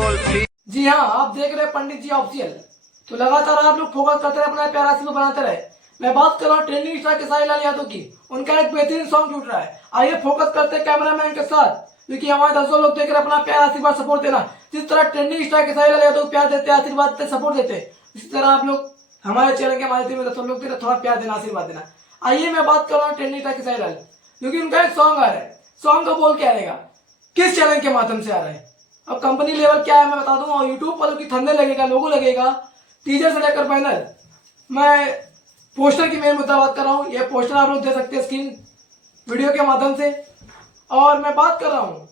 जी हाँ, आप देख रहे हैं पंडित जी ऑफिशियल। तो लगातार आप लोग फोकस करते रहे, अपना प्यारा सी बनाते रहे। मैं बात कर रहा हूँ ट्रेंडिंग स्टार खेसारी लाल यादव की। उनका एक बेहतरीन सॉन्ग जुट रहा है। आइए फोकस करते हैं कैमरामैन के साथ, क्योंकि हमारे दर्शकों लोग देख रहे, अपना प्यार आशीर्वाद सपोर्ट देना। जिस तरह ट्रेंडिंग स्टार खेसारी लाल यादव प्यार देते, आशीर्वाद देते, सपोर्ट देते, इसी तरह आप लोग हमारे चैनल के माध्यम से दर्शकों लोग थोड़ा प्यार देना, आशीर्वाद देना। आइए मैं बात कर रहा हूँ ट्रेंडिंग स्टार खेसारी लाल, क्योंकि उनका एक सॉन्ग आ रहा है। सॉन्ग का बोल क्या रहेगा, किस चैनल के माध्यम से आ रहा है, अब कंपनी लेवल क्या है मैं बता दूं। और यूट्यूब पर की थंबनेल लगेगा, लोगो लगेगा, टीजर से लेकर फाइनल। मैं पोस्टर की मेन मुद्दा बात कर रहा हूँ। ये पोस्टर आप लोग दे सकते हैं स्क्रीन वीडियो के माध्यम से। और मैं बात कर रहा हूँ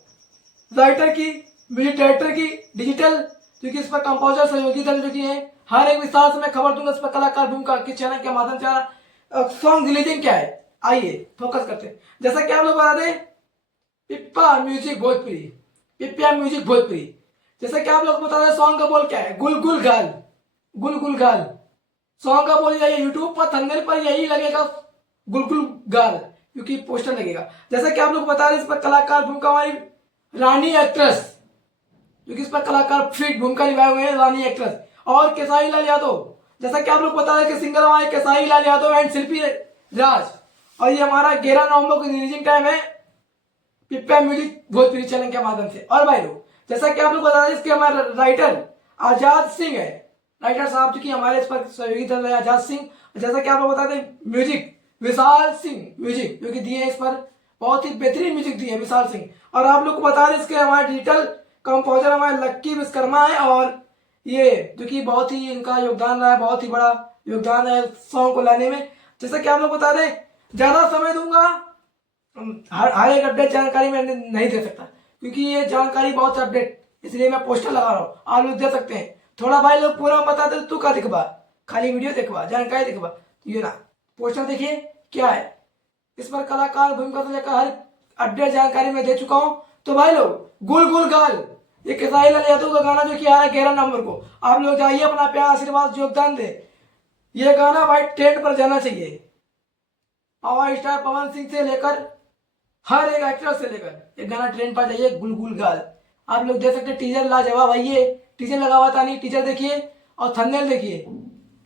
राइटर की, म्यूजिक डायरेक्टर की, डिजिटल, क्योंकि इस पर कंपोजर सहयोगी दल जो की है। हर एक विस्तार से मैं खबर दूंगा इस पर कलाकार भूमिका किस चैनल के माध्यम से आ रहा, सॉन्ग रिलीजिंग क्या है। आइए फोकस करते हैं। जैसा कि आप लोग बता दें, Pippa music Bhojpuri, Pippa music Bhojpuri. जैसे कि आप लोग बता रहे, सॉन्ग का बोल क्या है, गुल गुल गाल, गुल गुल गाल। सॉन्ग का बोल यही, यूट्यूब पर थंबनेल पर यही लगेगा, गुल गुल गाल, क्योंकि पोस्टर लगेगा। जैसे कि आप लोग बता रहे, इस पर कलाकार भूमिका हमारी रानी एक्ट्रेस, क्योंकि इस पर कलाकार फिट भूमिका निभाए हुए हैं, रानी एक्ट्रेस। और केसारी लाल यादव, जैसा कि आप लोग बता रहे कि सिंगर हमारे केसारी लाल यादव एंड शिल्पी राज। और ये हमारा 11 नवंबर को रिलीजिंग टाइम है पिप्पा म्यूजिक भोजपुरी चैनल के माध्यम से। और भाई लोग, जैसा कि आप लोग बता रहे, इसके हमारे राइटर आजाद सिंह है, राइटर साहब जो कि हमारे इस पर सहयोगी दल है आजाद सिंह। जैसा कि आप लोग बताते हैं, म्यूजिक विशाल सिंह म्यूजिक, जो कि दिए इस पर बहुत ही बेहतरीन म्यूजिक दिए विशाल सिंह। और आप लोग को बता रहे, इसके हमारे डिजिटल कंपोजर हमारे लक्की विश्वकर्मा है। और ये जो कि बहुत ही इनका योगदान रहा है, बहुत ही बड़ा योगदान है सॉन्ग को लाने में। जैसा कि आप लोग बता दें, ज्यादा समय दूंगा, हर एक अपडेट जानकारी मैं नहीं दे सकता, क्योंकि ये जानकारी बहुत अपडेट, इसलिए मैं पोस्टर लगा रहा हूँ। आप लोग दे सकते हैं थोड़ा, भाई लोग पूरा बता दे, तू का दिखवा, खाली वीडियो दिखवा, जानकारी दिखवा। ये ना पोस्टर देखिए क्या है, इस पर कलाकार भूमिका से लेकर हर अपडेट जानकारी मैं दे चुका हूँ। तो भाई लोग, गुल गुल गाल, ये खेसारी लाल यादव का गाना जो कि आ रहा है 11 नवंबर को। आप लोग जाइए, अपना प्यार आशीर्वाद योगदान दे। ये गाना भाई ट्रेंड पर जाना चाहिए। पावर स्टार पवन सिंह से लेकर हर एक एक्टर से लेकर एक गाना ट्रेंड पर जाइए, गुलगुल गाल। आप लोग देख सकते हैं, टीजर लाजवाब है। ये टीजर लगा हुआ था, नहीं टीजर देखिए और थंबनेल देखिए।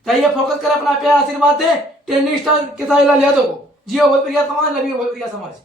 चाहिए फोकस करें, अपना प्यार आशीर्वाद दे ट्रेंडिंग स्टार खेसारी लाल यादव को। जियो भोजपुरिया समाज, लव यू भोजपुरिया समाज।